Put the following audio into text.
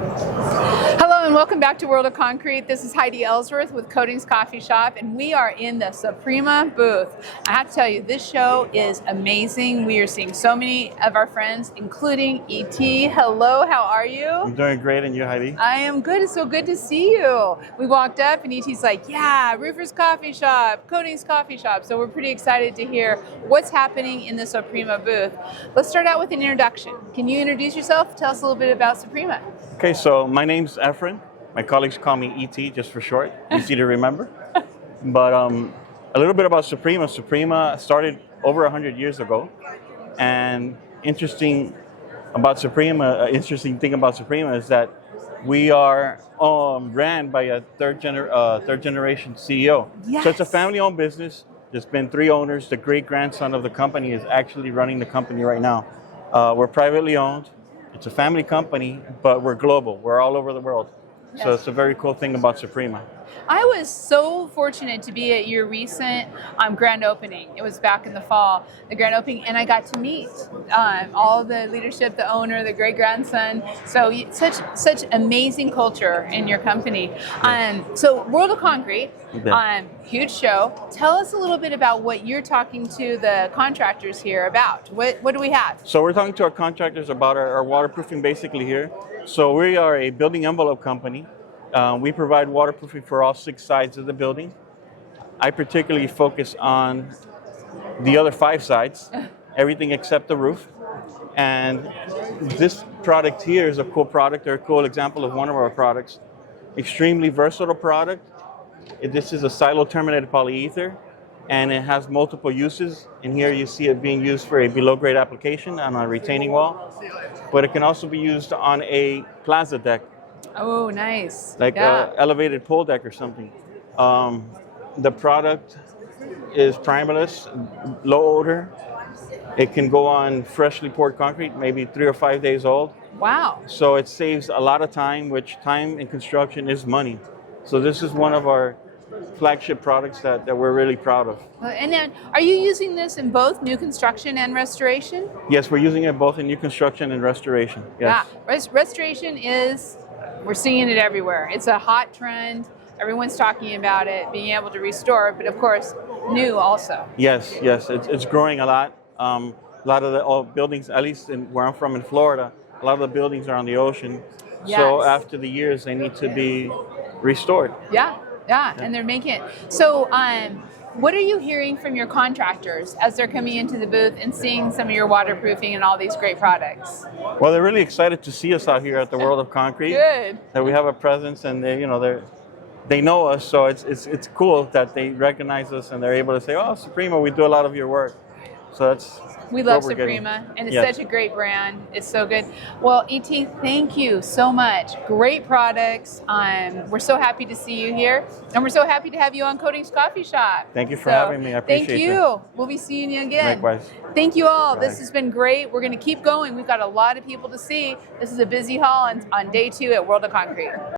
Hello and welcome back to World of Concrete. This is Heidi Ellsworth with Coatings Coffee Shop, and we are in the Soprema booth. I have to tell you, this show is amazing. We are seeing so many of our friends, including E.T. Hello, how are you? I'm doing great, and you, Heidi? I am good. It's so good to see you. We walked up and E.T.'s like, yeah, Roofer's Coffee Shop, Coatings Coffee Shop. So we're pretty excited to hear what's happening in the Soprema booth. Let's start out with an introduction. Can you introduce yourself? Tell us a little bit about Soprema. Okay, so my name's Efren. My colleagues call me E.T. just for short, easy to remember. But a little bit about Soprema. Soprema started over 100 years ago. And interesting thing about Soprema is that we are ran by a third generation CEO. Yes. So it's a family-owned business. There's been 3 owners. The great-grandson of the company is actually running the company right now. We're privately owned. It's a family company, but we're global. We're all over the world. Yes. So it's a very cool thing about Soprema. I was so fortunate to be at your recent grand opening. It was back in the fall, the grand opening, and I got to meet all the leadership, the owner, the great-grandson. So such amazing culture in your company. So World of Concrete, huge show. Tell us a little bit about what you're talking to the contractors here about. What do we have? So we're talking to our contractors about our waterproofing basically here. So we are a building envelope company. We provide waterproofing for all 6 sides of the building. I particularly focus on the other 5 sides, everything except the roof. And this product here is a cool product, or a cool example of one of our products. Extremely versatile product. This is a silo-terminated polyether, and it has multiple uses. And here you see it being used for a below-grade application on a retaining wall. But it can also be used on a plaza deck. Oh, nice. Like an elevated pole deck or something. The product is primerless, low odor. It can go on freshly poured concrete, maybe 3 or 5 days old. Wow. So it saves a lot of time, which time in construction is money. So this is one of our flagship products that we're really proud of. And then, are you using this in both new construction and restoration? Yes, we're using it both in new construction and restoration. Yes. Yeah. Restoration we're seeing it everywhere. It's a hot trend. Everyone's talking about it, being able to restore, but of course, new also. Yes, it's growing a lot. A lot of the buildings, at least where I'm from in Florida, a lot of the buildings are on the ocean. Yes. So after the years, they need to be restored. Yeah, and they're making it. So what are you hearing from your contractors as they're coming into the booth and seeing some of your waterproofing and all these great products? Well, they're really excited to see us out here at the World of Concrete. Good. That we have a presence, and they know us, so it's cool that they recognize us and they're able to say, "Oh, Soprema, we do a lot of your work." So we love Soprema, and it's such a great brand. It's so good. Well, E.T., thank you so much. Great products. We're so happy to see you here, and we're so happy to have you on Coatings Coffee Shop. Thank you for having me. I appreciate it. Thank you. We'll be seeing you again. Likewise. Thank you all. Bye. This has been great. We're going to keep going. We've got a lot of people to see. This is a busy hall on day 2 at World of Concrete.